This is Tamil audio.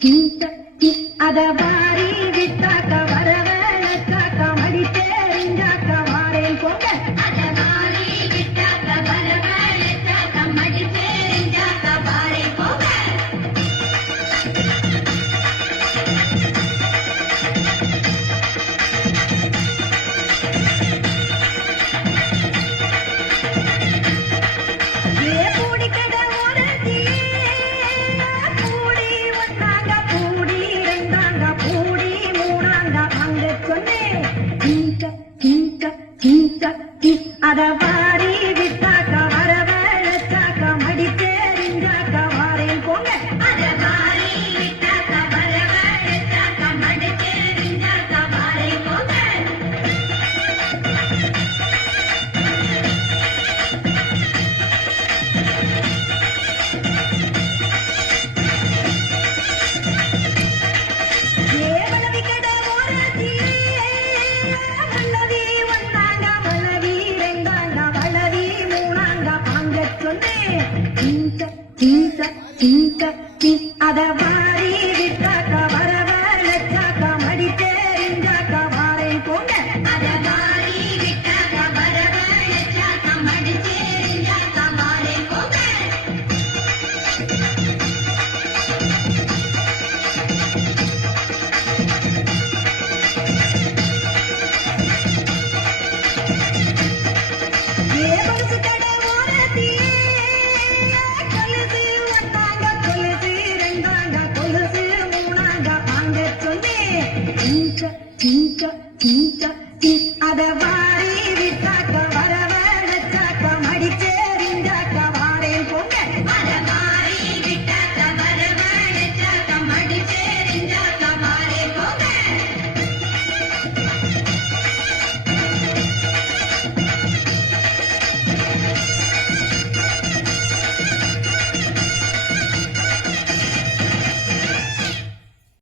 கிந்த அத வாரி விட்டாக்க வரவழைச்சாக்க மடித்தேறிஞ்சாக்க வாரேன் போங்க அத வாரி விட்டாக்க வரவழைச்சாக்க மடித்தேறிஞ்சாக்க வாரேன் போங்க அத வாரி விட்டாக்க வரவழைச்சாக்க மடித்தேறிஞ்சாக்க வாரேன் போங்க அத வாரி விட்டாக்க வரவழைச்சாக்க மடித்தேறிஞ்சாக்க வாரேன் போங்க அத வாரி விட்டாக்க வரவழைச்சாக்க மடித்தேறிஞ்சாக்க வாரேன் போங்க அத வாரி விட்டாக்க வரவழைச்சாக்க மடித்தேறிஞ்சாக்க வாரேன் போங்க ஏ மனசு